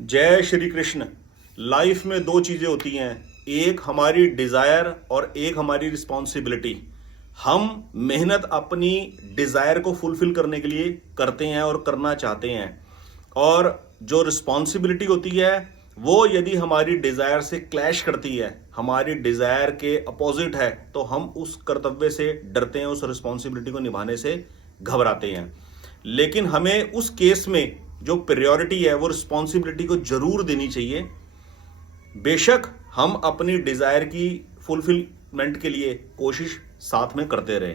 जय श्री कृष्ण। लाइफ में दो चीजें होती हैं, एक हमारी डिजायर और एक हमारी रिस्पॉन्सिबिलिटी। हम मेहनत अपनी डिजायर को फुलफिल करने के लिए करते हैं और करना चाहते हैं, और जो रिस्पॉन्सिबिलिटी होती है वो यदि हमारी डिजायर से क्लैश करती है, हमारी डिजायर के अपोजिट है, तो हम उस कर्तव्य से डरते हैं, उस रिस्पॉन्सिबिलिटी को निभाने से घबराते हैं। लेकिन हमें उस केस में जो प्रायोरिटी है वो रिस्पॉन्सिबिलिटी को जरूर देनी चाहिए। बेशक हम अपनी डिजायर की फुलफिलमेंट के लिए कोशिश साथ में करते रहे,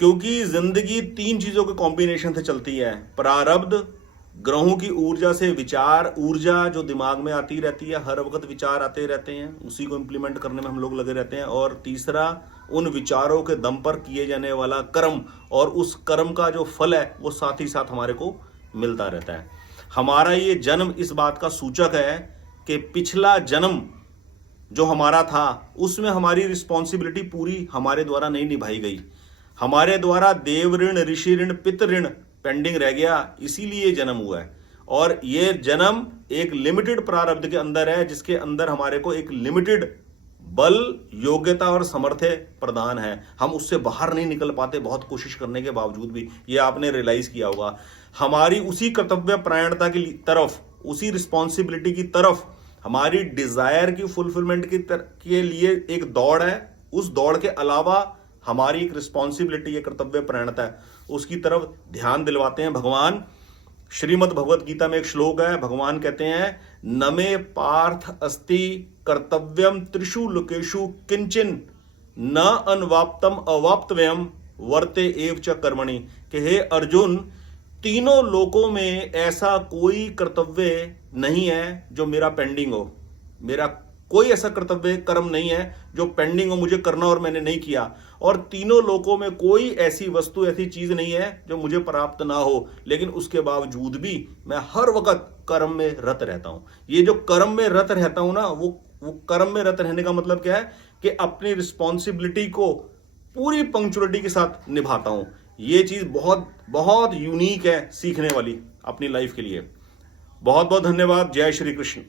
क्योंकि जिंदगी तीन चीजों के कॉम्बिनेशन से चलती है। प्रारब्ध, ग्रहों की ऊर्जा से विचार ऊर्जा जो दिमाग में आती रहती है, हर वक्त विचार आते रहते हैं, उसी को इंप्लीमेंट करने में हम लोग लगे रहते हैं। और तीसरा, उन विचारों के दम पर किए जाने वाला कर्म, और उस कर्म का जो फल है वो साथ ही साथ हमारे को मिलता रहता है। हमारा ये जन्म इस बात का सूचक है कि पिछला जन्म जो हमारा था उसमें हमारी रिस्पॉन्सिबिलिटी पूरी हमारे द्वारा नहीं निभाई गई। हमारे द्वारा देव ऋण, ऋषि ऋण, पितृ ऋण पेंडिंग रह गया, इसीलिए जन्म हुआ है। और ये जन्म एक लिमिटेड प्रारब्ध के अंदर है, जिसके अंदर हमारे को एक लिमिटेड बल, योग्यता और सामर्थ्य प्रदान है। हम उससे बाहर नहीं निकल पाते, बहुत कोशिश करने के बावजूद भी। ये आपने रियलाइज किया होगा। हमारी उसी कर्तव्य परायणता की तरफ, उसी रिस्पॉन्सिबिलिटी की तरफ, हमारी डिजायर की फुलफिलमेंट के लिए एक दौड़ है। उस दौड़ के अलावा हमारी एक रिस्पॉन्सिबिलिटी, एक कर्तव्य परायणता है, उसकी तरफ ध्यान दिलवाते हैं भगवान। श्रीमद् भगवत गीता में एक श्लोक है, भगवान कहते हैं, नमे पार्थ अस्ति कर्तव्यम त्रिषु लोकेषु किंचन न अनवाप्तम अवाप्तव्यम वर्ते एव च कर्मणि। कि हे अर्जुन, तीनों लोकों में ऐसा कोई कर्तव्य नहीं है जो मेरा पेंडिंग हो। मेरा कोई ऐसा कर्तव्य कर्म नहीं है जो पेंडिंग हो, मुझे करना और मैंने नहीं किया। और तीनों लोकों में कोई ऐसी वस्तु, ऐसी चीज नहीं है जो मुझे प्राप्त ना हो, लेकिन उसके बावजूद भी मैं हर वक्त कर्म में रत रहता हूं। ये जो कर्म में रत रहता हूं ना, वो कर्म में रत रहने का मतलब क्या है कि अपनी रिस्पॉन्सिबिलिटी को पूरी पंक्चुअलिटी के साथ निभाता हूं। ये चीज बहुत बहुत यूनिक है, सीखने वाली अपनी लाइफ के लिए। बहुत बहुत धन्यवाद। जय श्री कृष्ण।